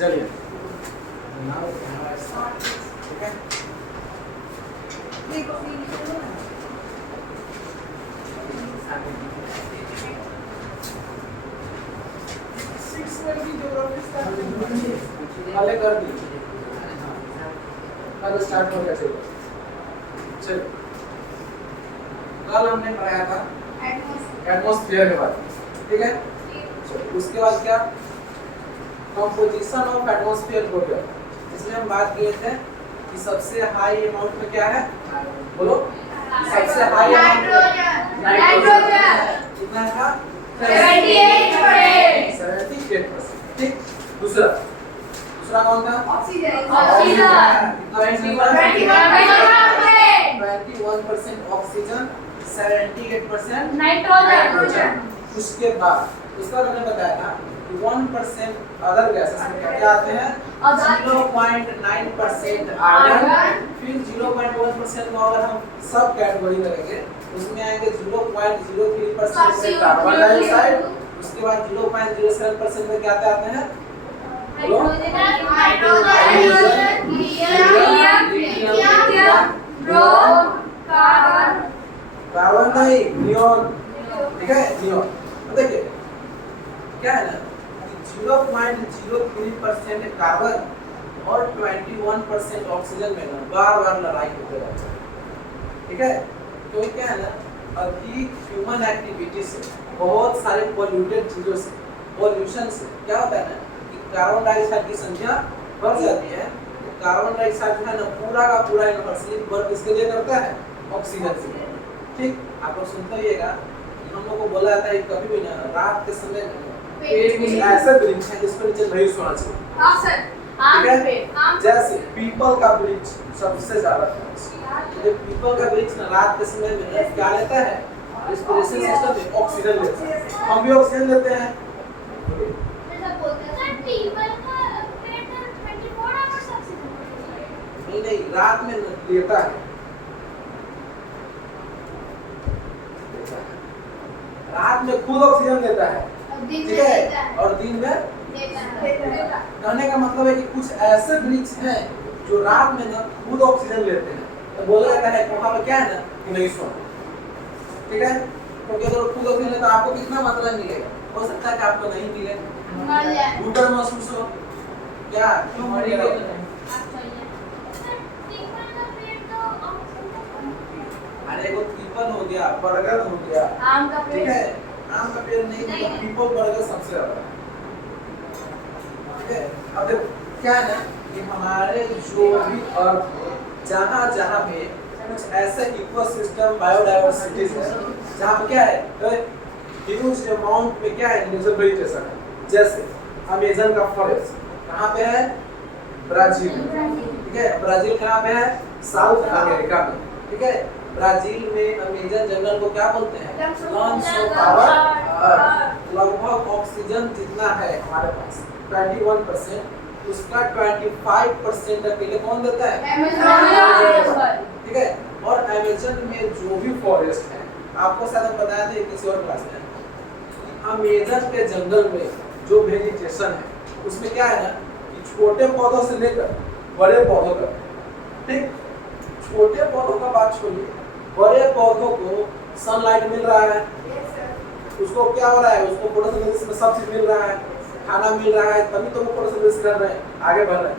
चलिए ठीक है पहले कर दी कल स्टार्ट हो गया चलो कल हमने पढ़ाया था एटमॉस्फेयर के बारे में ठीक है चलो उसके बाद क्या कंपोजिशन ऑफ एटमॉस्फेयर हो गया इसमें हम बात किए थे कि सबसे हाई अमाउंट में क्या है बोलो सबसे हाई नाइट्रोजन कितना था 78% ठीक दूसरा कौन था ऑक्सीजन 21% ऑक्सीजन 78% नाइट्रोजन उसके बाद उसका मैंने बताया था 1% अदर गैसेस में क्या आते हैं 0.9% आर्गन फिर 0.1% को अगर हम सब कैटेगरी करेंगे उसमें आएंगे 0.03% से कार्बन डाइऑक्साइड उसके बाद 0.07% में क्या आते हैं हाइड्रोजन हीलियम ब्रोम कार्बन नहीं नियॉन ठीक है नियॉन देखिए क्या है ना 0.03% कार्बन और 21% ऑक्सीजन में बार-बार लड़ाई होते रहती है ठीक है तो क्या है ना अधिक ह्यूमन एक्टिविटी से बहुत सारे पोल्यूटेड चीजों से पोल्यूशन से क्या होता है ना कि कार्बन डाइऑक्साइड की संख्या बढ़ जाती है तो कार्बन डाइऑक्साइड जो है ना पूरा का पूरा यूनिवर्सली वर्क किसके लिए करता है ऑक्सीजन से ठीक आप लोग सुनते रहिएगा हम लोग को बोला जाता है कभी भी ना रात के समय पेड़ में ऐसा वृक्ष है जिस पर नीचे नहीं सोना चाहिए हां सर ठीक है जैसे पीपल का वृक्ष सबसे ज्यादा फेमस ये पीपल का वृक्ष ना रात के समय में क्या लेता है रेस्पिरेशन सिस्टम में ऑक्सीजन लेता है हम भी ऑक्सीजन लेते हैं जैसा बोलते हैं सर पीपल का पेड़ तो 24 आवर्स ऑक्सीजन नहीं रात में लेता है रात में खुद ऑक्सीजन लेता है ठीक है और दिन में कहने का मतलब है कि कुछ ऐसे वृक्ष हैं जो रात में ना खुद ऑक्सीजन लेते हैं तो बोला जाता है वहां पर क्या है ना कि नहीं सोना ठीक है क्योंकि अगर खुद ऑक्सीजन लेता आपको कितना मात्रा मिलेगा हो सकता है कि आपको नहीं मिले घुटन महसूस हो क्या क्यों मरेगा अरे वो पीपल हो गया बरगद हो गया आम का पेड़ ठीक है आम का पेड़ नहीं मतलब पीपल बरगद सबसे ज्यादा ठीक है अब देखो क्या है ना कि हमारे जो भी अर्थ जहाँ जहाँ पे कुछ ऐसे इकोसिस्टम बायोडायवर्सिटीज है जहाँ पे क्या है ह्यूज अमाउंट में क्या है नेचुरल वेजिटेशन है जैसे अमेज़न का फॉरेस्ट कहाँ पे है ब्राजील ठीक है ब्राजील कहाँ पे है साउथ अमेरिका में ठीक है ब्राजील में अमेज़न जंगल को क्या बोलते हैं लंग्स ऑफ आवर लगभग ऑक्सीजन जितना है हमारे पास 21% उसका 25% अकेले कौन देता है ठीक है और अमेज़न में जो भी फॉरेस्ट है आपको शायद हम बताया था किसी और क्लास में अमेज़न के जंगल में जो वेजिटेशन है उसमें क्या है ना कि छोटे पौधों से लेकर बड़े पौधों तक ठीक छोटे पौधों का बात छोड़िए बड़े पौधों को सनलाइट मिल रहा है उसको क्या हो रहा है उसको फोटोसिंथेसिस में सब चीज मिल रहा है खाना मिल रहा है तभी तो वो फोटोसिंथेसिस कर रहे हैं आगे बढ़ रहे हैं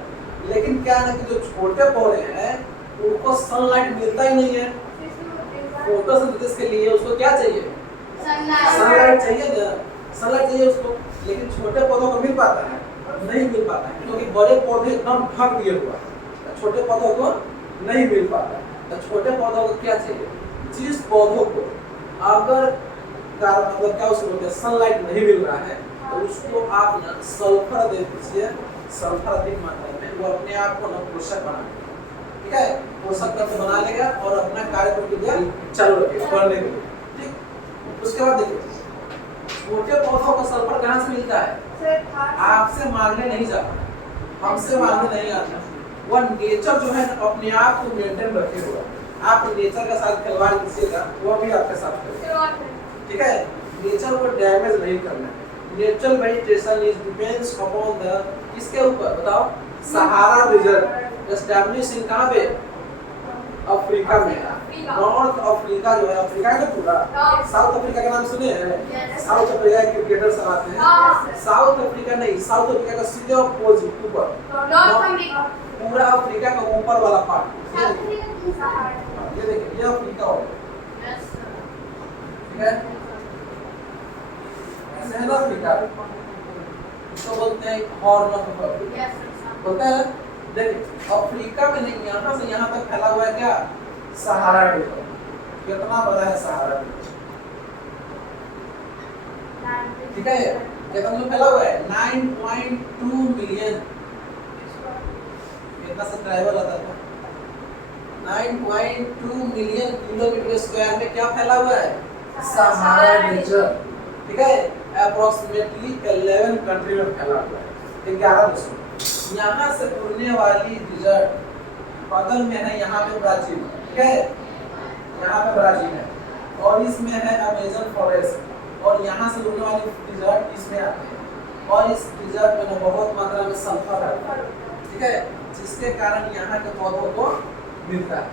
लेकिन क्या है ना कि जो छोटे पौधे हैं उनको सनलाइट मिलता ही नहीं है फोटोसिंथेसिस के लिए उसको क्या चाहिए सनलाइट चाहिए ना सनलाइट चाहिए उसको लेकिन छोटे पौधों को मिल पाता है नहीं मिल पाता है क्योंकि बड़े पौधे एकदम ढक दिए हुआ छोटे पौधों को नहीं मिल पाता तो छोटे पौधों को क्या चाहिए जिस पौधों को अगर मतलब क्या उसको बोलते हैं सनलाइट नहीं मिल रहा है तो उसको आप ना सल्फर दे दीजिए सल्फर अधिक मात्रा में वो अपने आप को ना पोषक बना ठीक है पोषक तत्व बना लेगा और अपना कार्य प्रक्रिया चालू रखेगा बढ़ने के लिए ठीक उसके बाद देखिए छोटे पौधों को सल्फर कहाँ से मिलता है आपसे मांगने नहीं जाता हमसे मांगने नहीं आता वो नेचर जो है अपने आप को मेंटेन रखे हुआ आप नेचर के साथ खिलवाड़ कीजिएगा वो भी आपके साथ करेगा ठीक है नेचर को डैमेज नहीं करना है natural vegetation is depends upon the किसके ऊपर बताओ? सहारा डिजर्ट एस्टैब्लिश इन कहाँ पे? अफ्रीका में। नॉर्थ अफ्रीका जो है, अफ्रीका है ना पूरा, साउथ अफ्रीका का नाम सुने हैं? साउथ अफ्रीका के क्रिकेटर सब आते हैं। साउथ अफ्रीका नहीं, साउथ अफ्रीका का सीधे अपोजिट ऊपर पूरा अफ्रीका का ऊपर वाला पार्ट, ये देखिए ये अफ्रीका हो गया, ठीक है? ऐसे है ना अफ्रीका, इसको बोलते हैं हॉर्न ऑफ अफ्रीका, बोलते हैं। देखिए अफ्रीका में नहीं, यहाँ से यहाँ तक फैला हुआ है क्या? Sahara desert. कितना बड़ा है सहारा डिजर्ट, ठीक है? कितना जो फैला हुआ है? 9.2 मिलियन, कितना सब्सक्राइबर आता था? 9.2 मिलियन किलोमीटर स्क्वायर में क्या फैला हुआ है? सहारा डिजर्ट, ठीक है? अप्रोक्सीमेटली 11 कंट्री में फैला हुआ है, 11 देशों। यहाँ से उड़ने वाली डिजर्ट बगल में है, यहाँ पे ब्राजील, ठीक है? यहाँ पे ब्राजील है और इसमें है अमेज़न फॉरेस्ट, और यहाँ से उड़ने वाली डिजर्ट इसमें आते हैं, और इस डिजर्ट में बहुत मात्रा में सल्फर रहता है, ठीक है? जिसके कारण यहाँ के पौधों को मिलता है,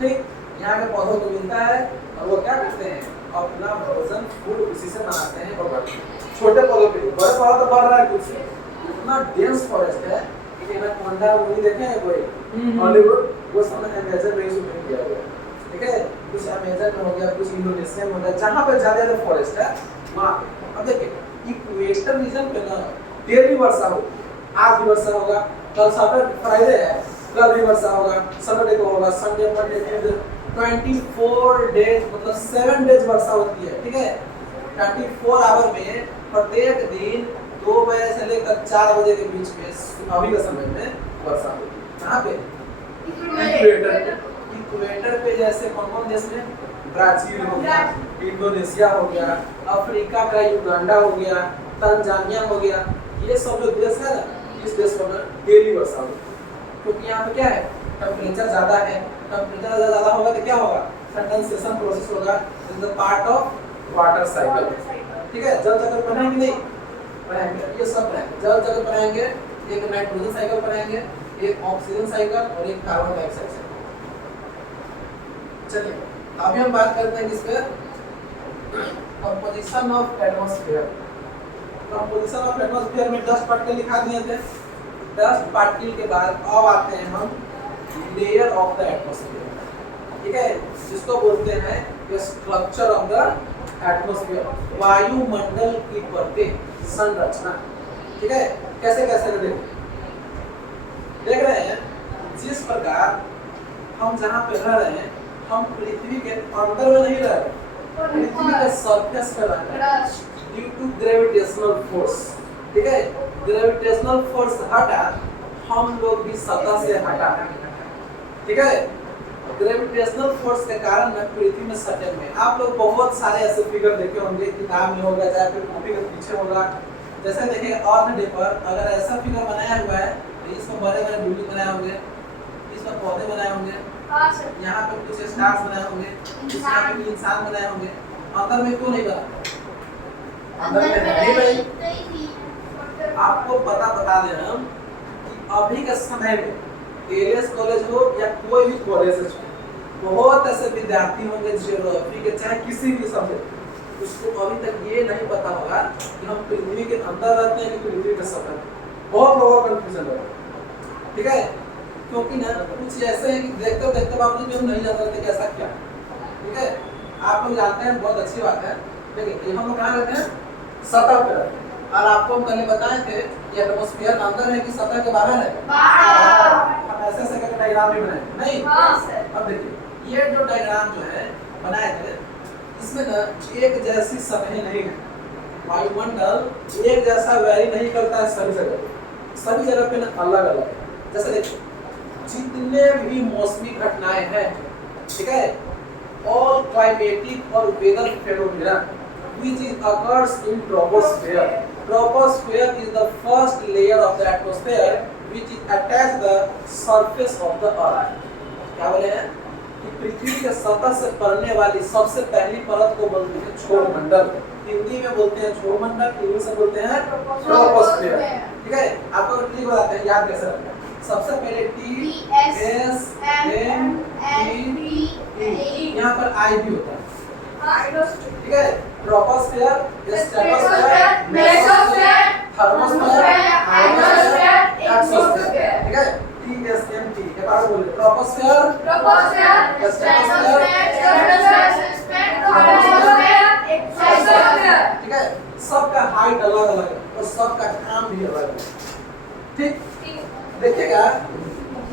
ठीक? यहाँ के पौधों को मिलता है और वो क्या करते हैं? अपना भोजन फूड इसी से बनाते हैं। और छोटे पौधों पे, बड़े पौधा तो बढ़ रहा है कुछ, इतना डेंस फॉरेस्ट है कि एनाकोंडा मूवी देखे हैं कोई हॉलीवुड, वो सब अमेज़न में ही शूटिंग किया हुआ है, ठीक है? कुछ अमेज़न में हो गया, कुछ इंडोनेशिया में हो गया, जहाँ पे ज़्यादा फॉरेस्ट है वहाँ पे। अब देखिए इक्वेटर रीजन पे ना डेली वर्षा हो, आज भी वर्षा होगा, कल सैटरडे फ्राइडे है, कल भी वर्षा होगा, सैटरडे को होगा, संडे मंडे ट्यूसडे, 24 डेज मतलब 7 डेज वर्षा होती है, ठीक है? 24 आवर में प्रत्येक दिन 2 बजे से लेकर 4 बजे के बीच में अभी के समय में वर्षा होती है। कहाँ पे? इक्वेटर पे। इक्वेटर पे जैसे कौन कौन देश में? ब्राजील हो गया, इंडोनेशिया हो गया, अफ्रीका का युगांडा हो गया, तंजानिया हो गया, ये सब जो देश है ना, इस देशों में डेली वर्षा होती है। क्योंकि यहाँ पे क्या है? टेम्परेचर ज़्यादा है, टेम्परेचर ज़्यादा होगा तो क्या होगा? कंडेंसेशन प्रोसेस होगा, is the part of water cycle, ठीक है? जल चक्र पढ़ेंगे नहीं? पढ़ाएंगे, ये सब पढ़ाएंगे। जल चक्र पढ़ाएंगे, एक नाइट्रोजन साइकिल पढ़ाएंगे, एक ऑक्सीजन साइकिल और एक कार्बन डाइऑक्साइड साइकिल। चलिए अभी हम बात करते हैं किस पे? Composition of atmosphere. Composition of atmosphere में 10 पार्टिकल लिखा दिए थे। 10 पार्टिकल के बाद अब आते हैं हम लेयर ऑफ द एटमॉस्फेयर, ठीक है? जिसको बोलते हैं स्ट्रक्चर ऑफ द एटमॉस्फेयर, वायुमंडल की परतें, संरचना, ठीक है? कैसे कैसे देख रहे हैं? जिस प्रकार हम जहाँ पे रह रहे हैं, हम पृथ्वी के अंदर में नहीं रह रहे, पृथ्वी के सरफेस पे रह रहे हैं ड्यू टू ग्रेविटेशनल फोर्स, ठीक है? ग्रेविटेशनल फोर्स हटा, हम लोग भी सतह से हटा, ठीक है? ग्रेविटेशनल फोर्स के कारण में पृथ्वी में सटे में आप लोग बहुत सारे ऐसे फिगर देखे होंगे, किताब में होगा चाहे फिर कॉपी के पीछे होगा। जैसे देखिए अर्थ डे पर अगर ऐसा फिगर बनाया हुआ है तो इसमें बड़े बड़े बिल्डिंग बनाए होंगे, इसमें पौधे बनाए होंगे, यहाँ पे कुछ स्टार्स बनाए होंगे, यहाँ पे इंसान बनाए होंगे। अंदर में क्यों नहीं बना? अंदर में नहीं भाई, आपको बता दें हम कि अभी के समय में एलियस कॉलेज हो या कोई भी कॉलेज हो, बहुत ऐसे विद्यार्थी होंगे ज्योग्राफी के चाहे किसी भी सब्जेक्ट, उसको अभी तक ये नहीं पता होगा कि हम पृथ्वी के अंदर रहते हैं कि पृथ्वी के सतह। बहुत लोगों का कंफ्यूजन है, ठीक है? क्योंकि ना कुछ ऐसे हैं कि देखते देखते बावजूद भी हम नहीं जान सकते कि ऐसा क्या, ठीक है? आप लोग जानते हैं, बहुत अच्छी बात है। देखिए हम लोग कहाँ रहते हैं? सतह पे रहते हैं। और आपको हम पहले बताए थे कि एटमॉस्फेयर अंदर है कि सतह के बाहर है? हम ऐसे ऐसे करके डायग्राम भी बनाए नहीं? अब देखिए ये जो डायग्राम जो है बनाए थे, इसमें ना एक जैसी सतहें नहीं है। वायुमंडल एक जैसा वैरी नहीं करता है सभी जगह पे ना अलग अलग है। जैसे देखिए जितने भी मौसमी घटनाएं हैं, ठीक है? ऑल क्लाइमेटिक और weather phenomena which is occurs in troposphere. Troposphere is the first layer of the atmosphere which is attached the surface of the earth. क्या बोले हैं कि पृथ्वी के सतह से पड़ने वाली सबसे पहली परत को बोलते हैं छोर मंडल, हिंदी में बोलते हैं छोमंडल, इंग्लिश में बोलते हैं ट्रोपोस्फियर। ठीक है, आपको ट्रिक बताते हैं याद कैसे रखना है। सबसे पहले T S M T E, यहाँ पर आई भी होता है। ठीक है, troposphere, stratosphere, mesosphere, thermosphere, ionosphere, exosphere. ठीक है, टी एस एम टी एक बार बोलिए, ट्रोपोस्फियर, स्ट्रेटोस्फियर, ठीक है, सबका हाइट अलग अलग है और सबका काम भी अलग है। ठीक, देखिएगा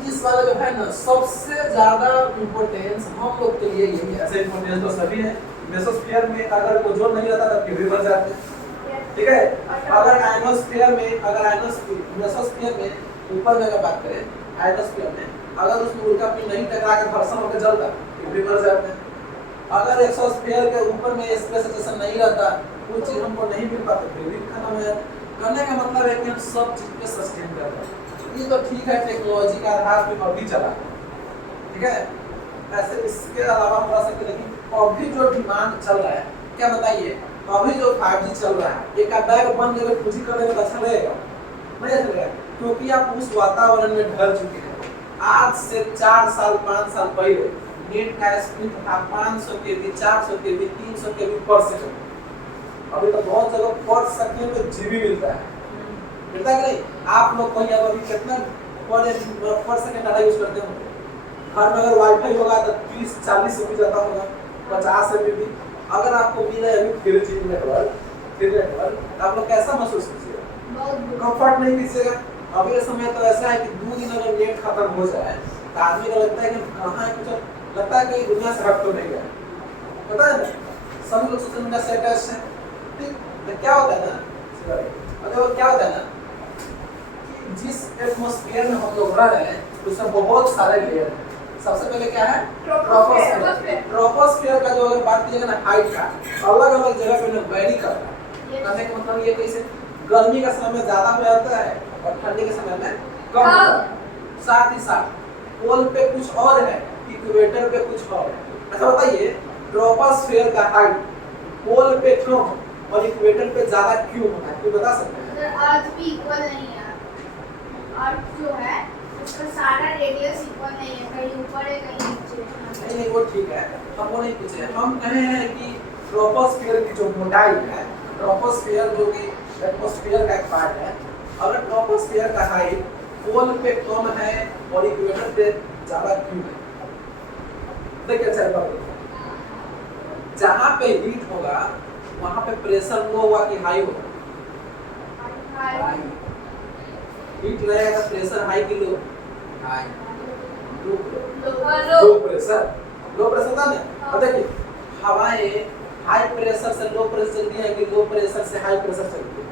इस वाला जो है ना सबसे ज्यादा इम्पोर्टेंस हम लोग के लिए यही है। ऐसे इम्पोर्टेंस तो सभी है। मेसोस्फियर में अगर ओजोन नहीं रहता तब फिर भी मर जाते हैं। ठीक है, अगर आइनोस्फियर में मेसोस्फियर में ऊपर में अगर बात करें आइनोस्फियर में अगर उसमें उल्का पिंड नहीं टकरा के घर्षण होकर जलता फिर भी मर जाते हैं। अगर एक्सोस्फियर के ऊपर में स्पेस स्टेशन नहीं रहता, कुछ चीज हमको नहीं मिल पाता फिर भी खत्म है। करने का मतलब है कि हम सब चीज पे सस्टेन कर रहे हैं। ये तो ठीक है, टेक्नोलॉजी का आधार पे अभी चला, ठीक है। ऐसे इसके अलावा हम बता सकते हैं कि अभी जो डिमांड चल रहा है, क्या बताइए, अभी जो 5G चल रहा है, एक बैग बंद करके पूंजी कर देंगे तो अच्छा लगेगा? नहीं अच्छा लगेगा, क्योंकि आप उस वातावरण में ढल चुके हैं। आज से 4 साल 5 साल पहले नेट का स्पीड था 500 kb, 400 kb, 300 kb पर सेकंड। अभी तो बहुत जगह पर सेकंड में जीबी मिलता है, मिलता है कि नहीं? आप लोग कहीं अभी कितना पर सेकंड डाटा यूज करते हो? घर में अगर वाईफाई होगा तो 30-40 एमबी जाता होगा, 50 एमबी। अगर आपको मिल रहा है अभी 3G नेटवर्क, आप लोग कैसा महसूस कीजिएगा? कंफर्ट नहीं कीजिएगा। अभी के समय तो ऐसा है कि 2 दिन अगर नेट खत्म हो जाए तो आदमी को लगता है कि कहाँ है, कुछ लगता है कि दुनिया से हट तो नहीं गया, पता है ना? सभी लोग सोशल मीडिया से अटैच हैं। ठीक, तो क्या होता है ना, अगर क्या होता है ना कि जिस एटमॉस्फेयर में हम लोग रह रहे हैं उसमें बहुत सारे लेयर हैं। सबसे पहले क्या है? ट्रोपोस्फेयर। ट्रोपोस्फेयर का जो अगर बात कीजिएगा ना हाइट का, अलग अलग जगह पे वेरी करता है। कहने का मतलब ये कैसे, गर्मी का समय में ज्यादा हो जाता है और ठंडी के समय में कम होता है। साथ ही साथ पोल पे कुछ और है, इक्वेटर पे कुछ और है। अच्छा बताइए, ट्रोपोस्फेयर का हाइट पोल पे क्यों और इक्वेटर पे ज्यादा क्यों होता है? कोई बता सकते हैं? अर्थ भी इक्वल नहीं है। अर्थ जो है उसका सारा रेडियस इक्वल नहीं है, कहीं ऊपर है कहीं नीचे। नहीं वो ठीक है, हम वो नहीं पूछे। हम कहे हैं कि ट्रोपोस्फेयर की जो मोटाई है, ट्रोपोस्फेयर जो कि एटमॉस्फेयर का एक पार्ट है, अगर ट्रोपोस्फेयर का हाइट पोल पे कम है और इक्वेटर पे ज्यादा क्यों है? देखिए अच्छा बात, जहाँ पे हीट होगा वहाँ पे प्रेशर लो होगा कि हाई होगा? हाई। हीट लगेगा तो प्रेशर हाई कि लो? हाई। लो प्रेशर था ना। अब देखिए हवाएं हाई प्रेशर से लो प्रेशर चलती है कि लो प्रेशर से हाई प्रेशर चलती है?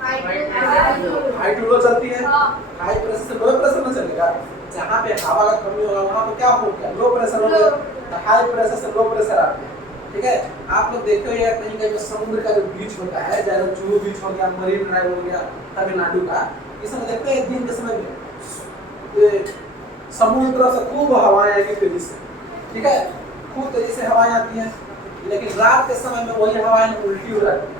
हाई टू लो चलती है। हाई प्रेशर से लो प्रेशर में चलेगा। जहाँ पे हवा का कमी होगा वहाँ पे क्या हो गया? लो प्रेशर हो गया। तो हाई प्रेशर से लो प्रेशर आते हैं, ठीक है। आप लोग देखो या कहीं कहीं समुद्र का जो बीच होता है, जैसे जुहू बीच हो गया, मरीन ड्राइव हो गया तमिलनाडु का, इस समय देखते हैं दिन के समय में समुद्र से खूब हवाएं आएगी तेजी से, ठीक है, खूब तेजी से हवाएं आती हैं। लेकिन रात के समय में वही हवाएं उल्टी हो जाती है,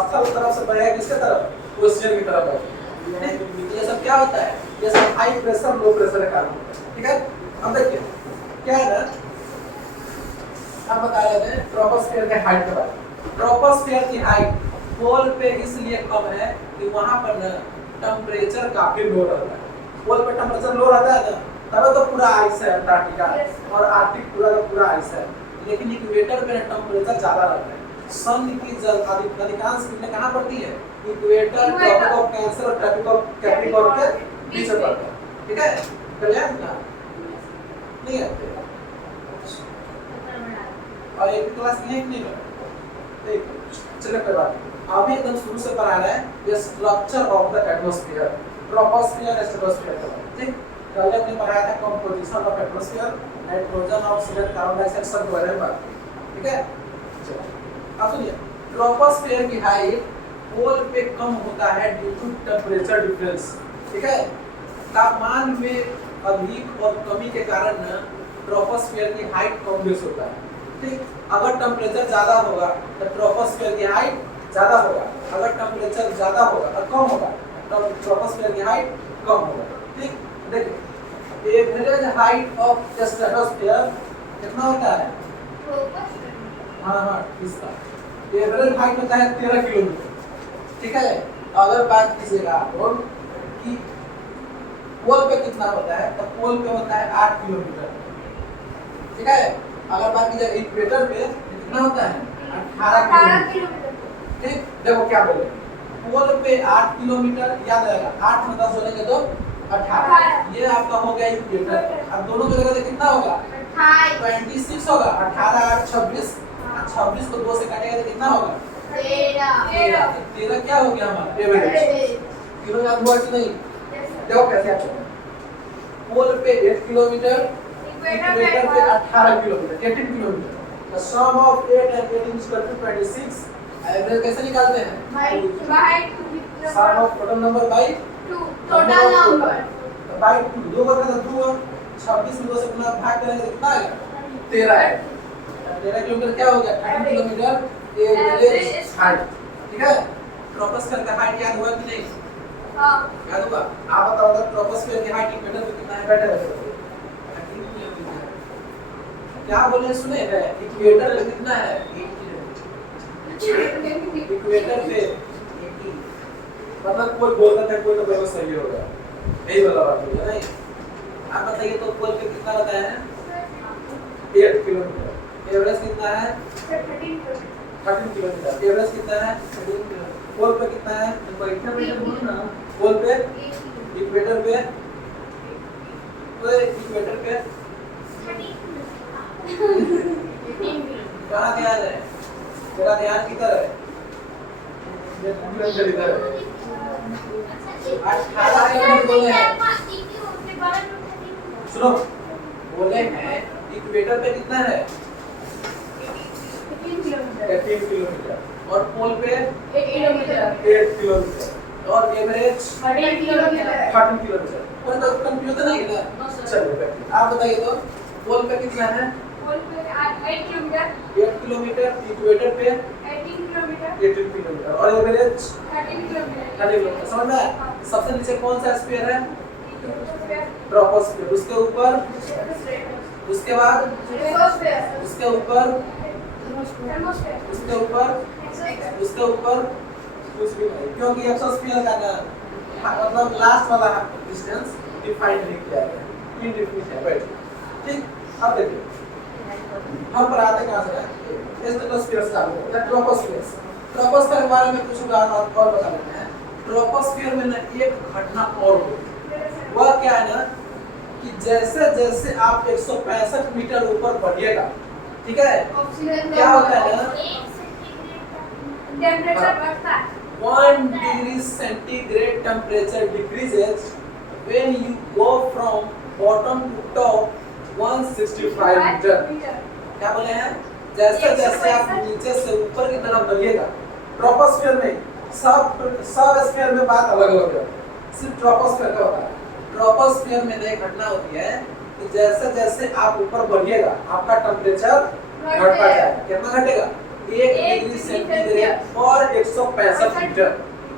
स्थल तरफ से बहेगा किसके तरफ? ओशियन की तरफ बहेगी। ये सब क्या होता है? ये सब हाई प्रेशर लो प्रेशर के कारण होता है, ठीक है। अब देखिए क्या है ना, हम बता रहे थे ट्रोपोस्फेयर के हाइट के बारे में। ट्रोपोस्फेयर की हाइट पोल पे इसलिए कम है कि वहां पर ना टेम्परेचर काफी लो रहता है। पोल पे टेम्परेचर लो रहता है ना, तब तो पूरा आइस है अंटार्कटिका और आर्कटिक पूरा का पूरा आइस है। लेकिन इक्वेटर पे टेम्परेचर ज्यादा रहता है। सन की अधिकांश किरणें कहाँ पड़ती है? इक्वेटर, ट्रॉपिक ऑफ कैंसर और ट्रॉपिक ऑफ कैप्रिकॉर्न के बीच में पड़ता है, ठीक है। कल्याण का नहीं है और एक क्लास लिंक नहीं है। एक चलिए कोई बात नहीं, अभी एकदम शुरू से पढ़ा रहे हैं ये structure of the atmosphere, troposphere, stratosphere का, ठीक। कल हमने पढ़ाया था composition of atmosphere, nitrogen, oxygen, carbon dioxide सब के बारे में बात, ठीक है। चलो अब सुनिए, ट्रोपोस्फेयर की हाइट पोल पे कम होता है ड्यू टू टेम्परेचर डिफरेंस, ठीक है। तापमान में अधिक और कमी के कारण ट्रोपोस्फेयर की हाइट कम बेस होता है, ठीक। अगर टेम्परेचर ज्यादा होगा तो ट्रोपोस्फेयर की हाइट ज्यादा होगा, अगर टेम्परेचर ज्यादा होगा और कम होगा तब ट्रोपोस्फीयर की हाइट कम होगा। ठीक, देखिए एवरेज हाइट ऑफ स्ट्रेटोस्फीयर कितना होता है? हाँ इसका एवरेज हाइट होता है 13 किलोमीटर। ठीक है, अगर बात कीजिएगा आप लोग कि पोल पे कितना होता है, तो पोल पे होता है 8 किलोमीटर। ठीक है, अगर बात की जाए इक्वेटर पे कितना होता है? 18 किलोमीटर। ठीक, देखो क्या बोले, पोल पे 8 किलोमीटर, याद रहेगा 8 में 10 जोड़ेंगे तो 18। ये आपका हो गया इक्वेटर। अब दोनों की जगह कितना होगा? 26 होगा। 18 8 26, 26 को 2 से काटेगा तो कितना होगा? 13 क्या हो गया हमारा एवरेज। तीनों याद हुआ कि नहीं? देखो कैसे आप पोल पे 8 किलोमीटर, इक्वेटर पे 18 kilometre, 18 kilometre. The sum of 8 and 18 is equal to 26। Average कैसे निकालते हैं? Sum of total number by total number by 2। 2 का मतलब 2 और 26 में 2 से गुना भाग करेंगे कितना आएगा? 13 है। 13 किलोमीटर क्या हो गया? 18 किलोमीटर एवरेज हाइट। ठीक है, ट्रोपोस्फीयर का हाइट याद हुआ कि नहीं? हाँ याद हुआ? आप बताओ तो ट्रोपोस्फीयर की हाइट इक्वेटर पे कितना है? बेटर क्या बोले सुने हैं? इक्वेटर पे कितना है? 8 इक्वेटर पे 80। मतलब कोई बोलता था कोई तो बिल्कुल सही हो गया, यही वाला बात है नहीं? आप बताइए तो पोल पे कितना बताया है? 8 किलोमीटर। एवरेज कितना है? 13 किलोमीटर। एवरेज कितना है? 13 किलोमीटर। पोल पे कितना है? पोल पे इक्वेटर पे इक्वेटर पे कहाँ ध्यान है? तेरा ध्यान किधर है? इधर है। 18 किलोमीटर बोले हैं। सुनो, बोले हैं इक्वेटर पे कितना है? 18 किलोमीटर और पोल पे 8 किलोमीटर और एवरेज 13 किलोमीटर। और तो कंफ्यूजन नहीं है ना? चलिए आप बताइए तो पोल पे कितना है? 8 किलोमीटर, इक्वेटर पे 18 किलोमीटर और एवरेज 13 किलोमीटर। समझ में आया? सबसे नीचे कौन सा स्फीयर है? ट्रोपोस्फीयर। उसके ऊपर, उसके बाद उसके ऊपर, उसके ऊपर, उसके ऊपर कुछ भी नहीं, क्योंकि एक्सोस्फीयर का ना मतलब लास्ट वाला डिस्टेंस डिफाइन नहीं किया गया, इनडिफिनिट है। बैठ ठीक, अब देखिए हम पर आते कहां से हैं? स्ट्रेटोस्फीयर से चालू होता है। ट्रोपोस्फीयर। ट्रोपोस्फीयर के बारे में कुछ बात और बता लेते हैं। ट्रोपोस्फीयर में ना एक घटना और होती है, वह क्या है ना कि जैसे जैसे आप 165 मीटर ऊपर बढ़िएगा, ठीक है, क्या होता है ना, टेम्परेचर बढ़ता है। 1 degree centigrade temperature decreases when you go from bottom to top 165 metre. क्या बोले हैं? जैसे जैसे आप नीचे से ऊपर की तरफ बढ़िएगा, ट्रोपोस्फीयर में सब स्फीयर में बात अलग अलग है, सिर्फ ट्रोपोस्फीयर का होता है। ट्रोपोस्फीयर में एक घटना होती है कि जैसे जैसे आप ऊपर बढ़िएगा आपका टेम्परेचर घटता जाएगा। कितना घटेगा? 1 डिग्री सेंटीग्रेड और 165 मीटर।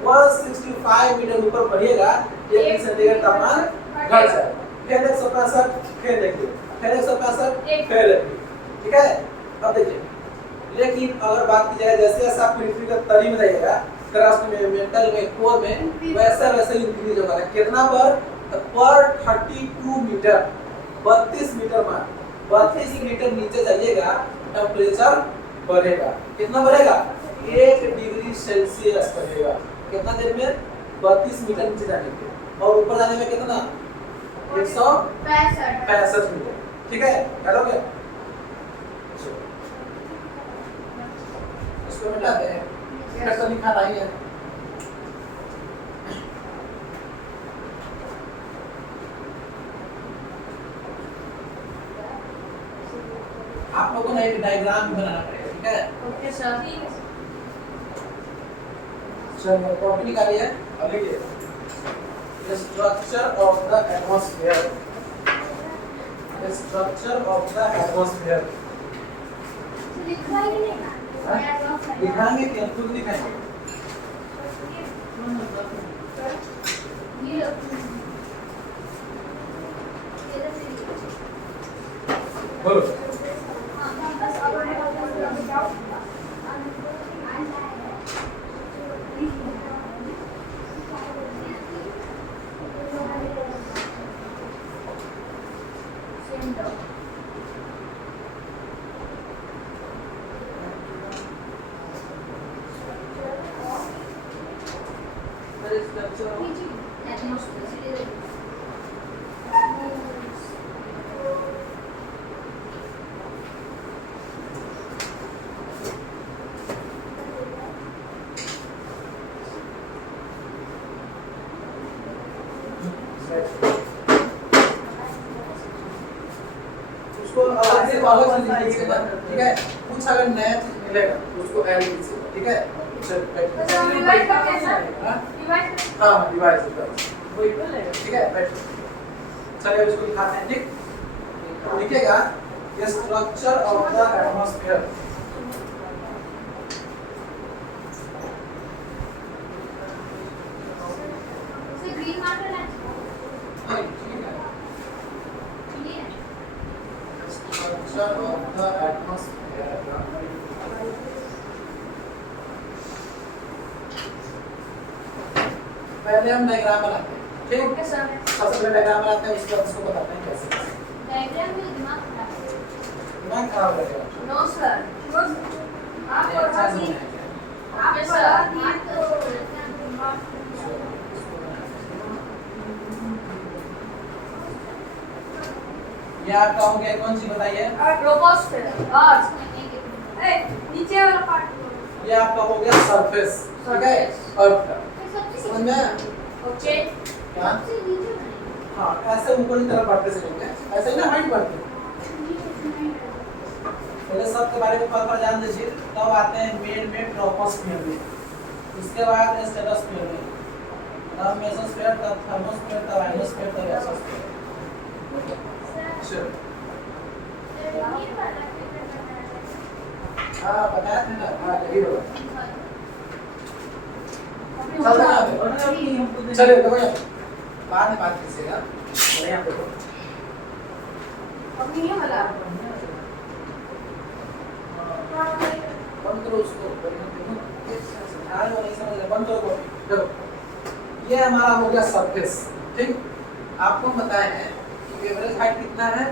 165 मीटर ऊपर बढ़िएगा 1 डिग्री सेंटीग्रेड तापमान घट जाएगा। फिर 165, फिर देखिए, फिर 165, फिर देखिए। ठीक है, अब देखिए, लेकिन अगर बात की जाए जैसे जैसे आप पृथ्वी का तली में रहेगा, क्रस्ट में, मेंटल में, कोर में, वैसे वैसे इंक्रीज होगा। कितना पर 32 मीटर, 32 मीटर मान 32 मीटर नीचे जाइएगा टेम्परेचर बढ़ेगा। कितना बढ़ेगा? 1 डिग्री सेल्सियस बढ़ेगा। कितना देर में? 32 मीटर नीचे जाने के, और ऊपर जाने में कितना? 165 मीटर। ठीक है, हेलो क्या इसको मिटाते हैं, कैसे लिखा नहीं है। आप लोगों ने एक डायग्राम बनाना पड़ेगा। ठीक है, ओके सर। चलिए कॉपी निकालिए। अब देखिए, the structure of the atmosphere, the structure of the atmosphere। दिखाएंगे कि हम खुद दिखाएंगे? ये बोलो उसको अलग से लिख दीजिएगा, ठीक है। कुछ अगर नया चीज मिलेगा उसको ऐड कीजिएगा, ठीक है। चल बैठ। हाँ डिवाइस होता है, ठीक है बैठ। चलिए इसको दिखाते हैं, ठीक। तो लिखिएगा ये structure of the atmosphere. Green marker है Structure of the atmosphere. पहले हम डायग्राम बनाते हैं, ठीक। Okay sir. सबसे पहले डायग्राम बनाते हैं, उसके बाद उसको बताते हैं कैसे। डायग्राम में दिमाग खराब है। दिमाग खराब लगेगा। No sir. आप और अच्छा नहीं हंसी है। आप सर ये तो ये आपका हो गया, कौन सी बताइए। ट्रोपोस्फेयर अर्थ। ए नीचे वाला पार्ट। ये आपका हो गया सरफेस, ठीक है, अर्थ का। समझ में आया? ओके क्या? हाँ ऐसे ऊपर की तरफ बढ़ते चलेंगे, ऐसे ही ना हाइट बढ़ते। पहले सबके बारे में पता जान लीजिए, तब आते हैं मेन में ट्रोपोस्फियर में, उसके बाद स्ट्रेटोस्फियर में, तब मेसोस्फियर, तब थर्मोस्फियर, तब आइनोस्फियर, तब एक्सोस्फियर। चलो हाँ बताया था ना, हाँ यही होगा। चलिए देखो यार, बाद में बात कीजिएगा, और यहाँ देखो अब ये वाला बंद करो उसको, बंद करो। देखो ये हमारा हो गया सरफेस, ठीक। आपको बताया है कि एवरेज हाइट कितना है,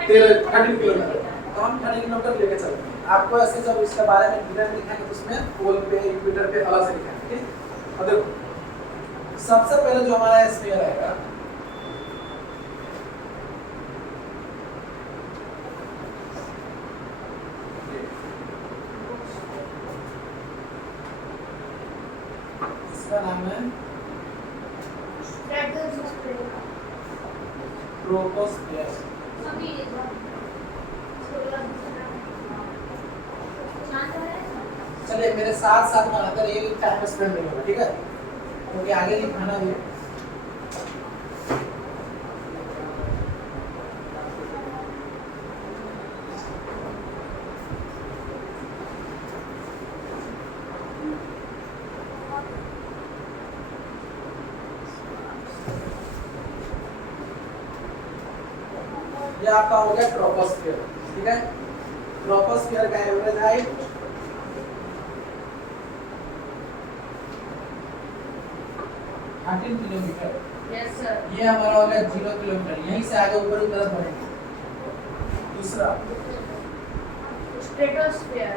30 किलोमीटर। तो हम 30 किलोमीटर लेके चलते हैं। आपको ऐसे जब इसके बारे में डिटेल लिखेंगे तो उसमें पोल पे इक्वेटर पे अलग से लिखेंगे, ठीक। और देखो सबसे पहले जो हमारा स्फीयर रहेगा, इसका नाम है ट्रोपोस्फियर। चलिए मेरे साथ साथ बनाते रहिए, एक टाइम स्पेंड नहीं होगा, ठीक है, क्योंकि आगे लिखाना भी है। ये आपका हो गया ट्रोपोस्फियर, ठीक है। ट्रोपोस्फियर का average height 13 kilometre. Yes sir. ये हमारा हो गया 0 किलोमीटर, यहीं से आगे ऊपर की तरफ बढ़ेंगे। दूसरा स्ट्रेटोस्फीयर,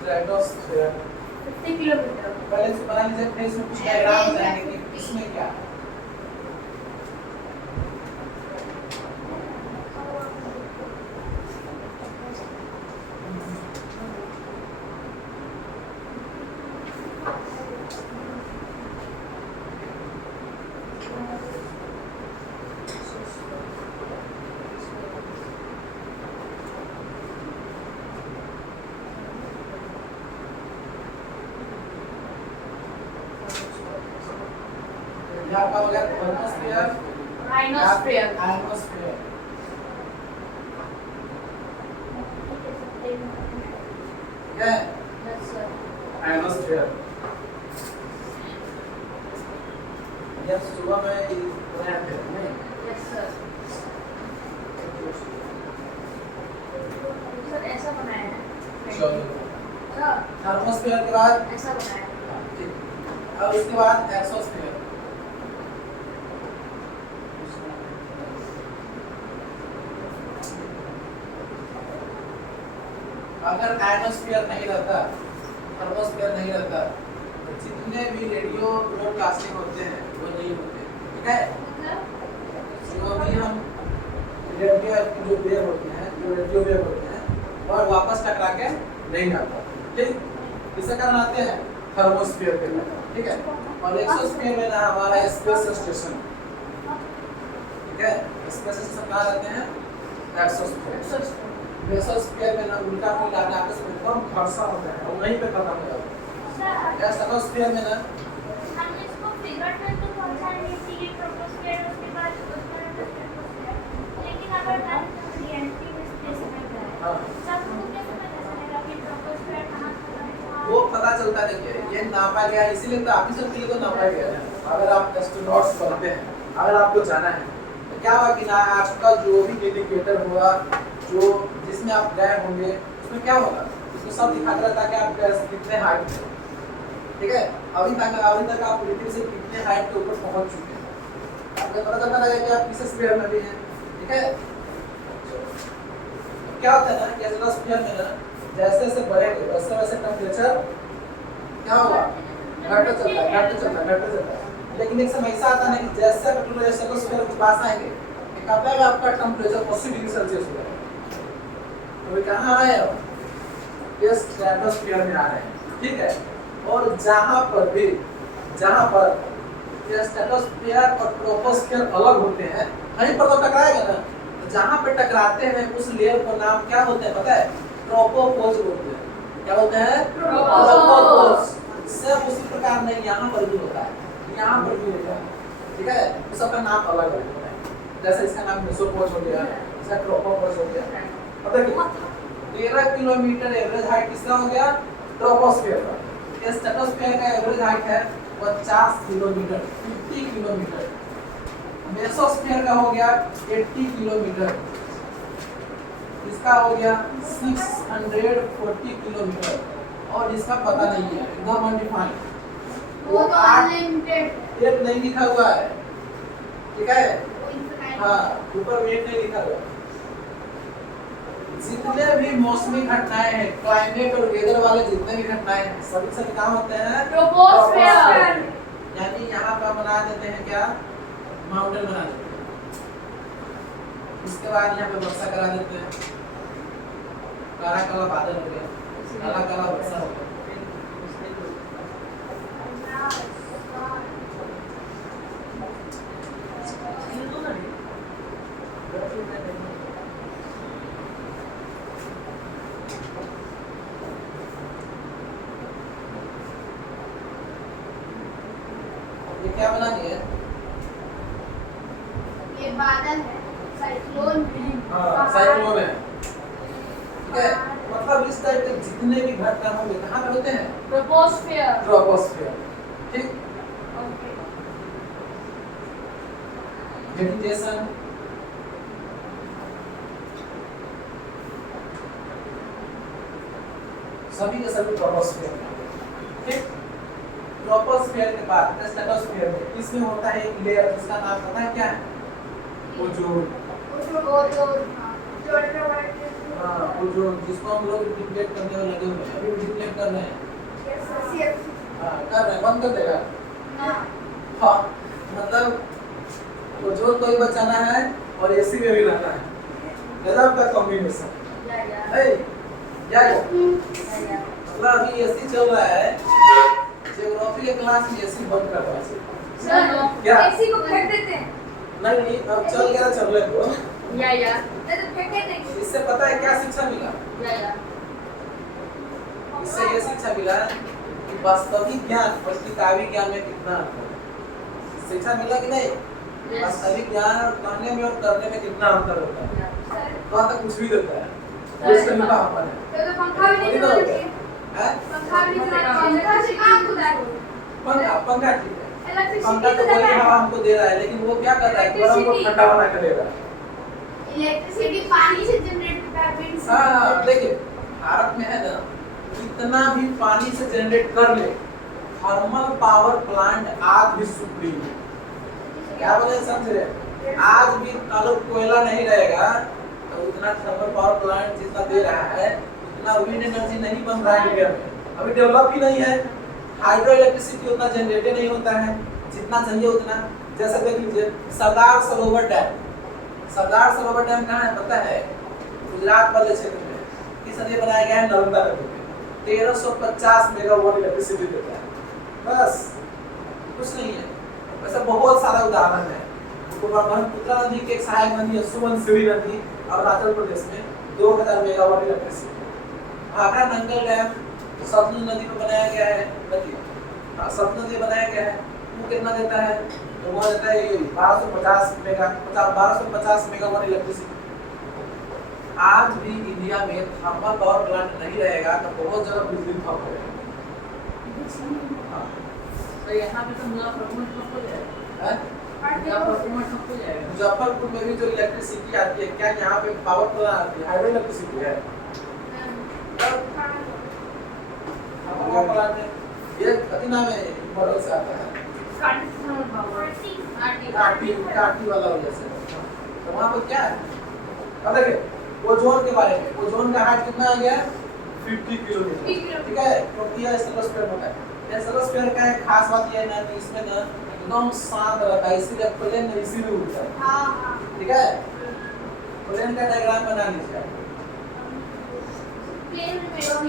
स्ट्रेटोस्फीयर 50 किलोमीटर। पहले से बना लीजिए, फिर इसमें कुछ डायग्राम जाएंगे कि इसमें क्या है। गया थर्मोस्फीयर, राइनोस्फीयर। आयनोस्फीयर। क्या है? Yes sir. आयनोस्फीयर। ये आप सुबह में बनाए थे नहीं? Yes sir. सर ऐसा बनाया है। चलो सर थर्मोस्फीयर के बाद ऐसा बनाया है। ठीक, अब उसके बाद एक्सोस्फीयर। अगर आयनोस्फीयर नहीं रहता, थर्मोस्फीयर नहीं रहता, तो जितने भी रेडियो ब्रॉडकास्टिंग होते हैं वो नहीं होते। ठीक है? जो भी हम रेडियो एक्टिव जो वेव होते हैं, जो रेडियो वेव होते हैं, और वापस टकरा के नहीं आता। ठीक, किसके कारण आते हैं? थर्मोस्फीयर के कारण। ठीक है? और एक्सोस्फीयर में ना हमारा स्पेस स्टेशन। ठीक है? स्पेस स्टेशन कहाँ रहते हैं? एक्सोस्फीयर। मेसोस्फीयर में ना उल्टा पुल्टा आपस में कम घर्षण होता है और वहीं पे खत्म हो जाता है। या स्ट्रेटोस्फीयर में ना हम इसको फिगर में तो पहुंचा नहीं चाहिए ट्रोपोस्फीयर उसके बाद उसमें स्ट्रेटोस्फीयर, लेकिन अगर मान रियलिटी में स्पेस में जाए हाँ, सब को कैसे पता चलेगा कि ट्रोपोस्फीयर कहां खत्म हुआ? वो पता चलता है। देखिए ये नापा गया है, इसीलिए तो आप ही सब के लिए तो नापा गया है। अगर आप एस्ट्रोनॉट्स बनते हैं, अगर आपको जाना है तो क्या हुआ कि ना आपका जो भी इंडिकेटर हुआ, जो जिसमें आप गए होंगे, उसमें क्या होगा? उसमें सब दिखाता रहता है कि आप कितने हाइट पे। ठीक है? अभी तक आप पृथ्वी से कितने हाइट के ऊपर पहुंच चुके हैं, आपको पता चलता रहेगा कि आप किस स्फीयर में भी हैं। ठीक है? तो क्या होता है ना कि एस्ट्रोस्फीयर में ना जैसे जैसे बढ़ेंगे वैसे वैसे टेम्परेचर क्या होगा? घटता चलता है। लेकिन एक समय ऐसा आता है ना कि जैसे आप एस्ट्रोस्फीयर के पास आएंगे, एक आता है आपका टेम्परेचर 80 डिग्री सेल्सियस हो जाएगा। तो कहाँ आ रहे हैं? ये स्ट्रेटोस्फीयर में आ रहे हैं। ठीक है? और जहाँ पर ये स्ट्रेटोस्फीयर और ट्रोपोस्फीयर अलग होते हैं, कहीं पर तो टकराएगा ना, तो जहाँ पे टकराते हैं उस लेयर को नाम क्या बोलते हैं पता है? ट्रोपोपोज बोलते हैं। क्या बोलते हैं? ट्रोपोपोज। सब उसी प्रकार नहीं यहाँ पर भी होता है, यहाँ पर भी होता है। ठीक है? तो सबका नाम अलग अलग होता है। जैसे इसका नाम मेसोपोज हो गया, इसका ट्रोपोपोज हो गया। अब देखिए 13 किलोमीटर एवरेज हाइट किसका हो गया? ट्रोपोस्फीयर का। स्ट्रेटोस्फीयर का एवरेज हाइट है 50 किलोमीटर, 50 किलोमीटर। मेसोस्फीयर का हो गया 80 किलोमीटर, इसका हो गया 640 किलोमीटर, और इसका पता नहीं है, एकदम अनडिफाइंड। वो तो अनलिमिटेड एक नहीं लिखा हुआ है। ठीक है? वो इनफाइनाइट। हाँ, ऊपर में एक नहीं लिखा हुआ। जितने भी मौसमी घटनाएं हैं, क्लाइमेट और वेदर वाले जितने भी घटनाएं हैं, सभी से काम होते हैं ट्रोपोस्फीयर। यानी यहाँ पर बना देते हैं क्या? माउंटेन बना देते हैं। इसके बाद यहाँ पे वर्षा करा देते हैं, काला काला बादल हो गया, काला काला वर्षा हो गया। ये क्या बना दिया? ये बादल है, साइक्लोन है। हाँ, साइक्लोन है। ठीक है? मतलब इस टाइप के जितने भी घटना होंगे कहाँ पे होते हैं? ट्रोपोस्फीयर। ट्रोपोस्फीयर। ठीक? ओके। वेजिटेशन, सभी के सभी ट्रोपोस्फीयर में। ठीक? ट्रोपोस्फीयर के बाद स्ट्रेटोस्फीयर में इसमें होता है एक लेयर जिसका नाम पता है क्या है? ओजोन। हाँ, ओजोन जिसको हम लोग डिप्लेट करने में लगे हुए हैं, अभी भी डिप्लेट कर रहे हैं। हाँ, कर रहे हैं, बंद कर देगा। हाँ, मतलब ओजोन को ही बचाना है और एसी में भी रहना है। गजब का कॉम्बिनेशन है। क्या मतलब अभी एसी चल रहा है, ज्योग्राफी के क्लास में एसी बंद कर रहा है। क्या? एसी को फेंक देते हैं। नहीं, अब चल गया चलने दो। या नहीं तो फेंके नहीं। इससे पता है क्या शिक्षा मिला? या इससे ये शिक्षा मिला कि वास्तविक ज्ञान और किताबी ज्ञान में कितना अंतर है। शिक्षा मिला कि नहीं? वास्तविक ज्ञान और कहने में और करने में कितना अंतर होता है? वहाँ तक कुछ भी देता है, कुछ तो लिखा अपन है। तो पंखा भी नहीं चलाना चाहिए। हैं? पंखा भी नहीं चलाना चाहिए। पंखा से काम खुदा है। पंखा ठीक है। इलेक्ट्रिसिटी पंखा तो तो वही देता हवा है। हमको दे रहा है, लेकिन वो क्या कर रहा है? गरम को ठंडा बना कर दे रहा है। इलेक्ट्रिसिटी पानी से जनरेट होता है, विंड से। हाँ, देखिए भारत में है ना, कितना भी पानी से जनरेट कर ले, थर्मल पावर प्लांट आज भी सुप्रीम है। क्या बोले समझे? आज भी अगर कोयला नहीं रहेगा तो उतना थर्मल पावर प्लांट जितना दे रहा है उतना विंड एनर्जी नहीं बन रहा है इंडिया में, अभी डेवलप ही नहीं है। हाइड्रो इलेक्ट्रिसिटी उतना जनरेट नहीं होता है जितना चाहिए उतना। जैसे देख लीजिए सरदार सरोवर डैम, सरदार सरोवर डैम कहाँ है पता है? गुजरात वाले क्षेत्र में। किस लिए बनाया गया है? नर्मदा नदी में। 1350 मेगावाट इलेक्ट्रिसिटी देता है, बस कुछ नहीं है। वैसे बहुत सारा उदाहरण है। ब्रह्मपुत्र नदी के एक सहायक नदी है सुबनसिरी नदी, अरुणाचल प्रदेश में 2000 megawatt electricity. Bhakra Nangal dam Sutlej नदी में बनाया गया है, देखिए सतलुज नदी में बनाया गया है, वो कितना देता है? तो वो देता है 1250 मेगावाट इलेक्ट्रिसिटी। आज भी इंडिया में थर्मल पावर प्लांट नहीं रहेगा तो बहुत जगह बिजली ठप हो जाएगा। तो यहाँ पे तो मुजफ्फरपुर में ठप हो जाएगा। हैं? मुजफ्फरपुर में ठप हो जाएगा। मुजफ्फरपुर में भी जो इलेक्ट्रिसिटी आती है, क्या यहाँ पे पावर प्लांट आती है? हाइड्रो इलेक्ट्रिसिटी है। पावर प्लांट है, ये कति नाम है? मॉडल से आता है काटी वाला वजह से। तो वहाँ पर क्या है? अब देखिए ओजोन के बारे में, ओजोन का हाइट कितना आ गया? 50 किलोमीटर, ठीक है? क्योंकि यह स्ट्रेटोस्फीयर होता है। ये स्ट्रेटोस्फीयर का एक खास बात यह है ना कि इसमें ना एकदम शांत रहता है, इसीलिए प्लेन इसीलिए उड़ता है। हाँ। ठीक है? प्लेन का डायग्राम बना लीजिए। प्लेन में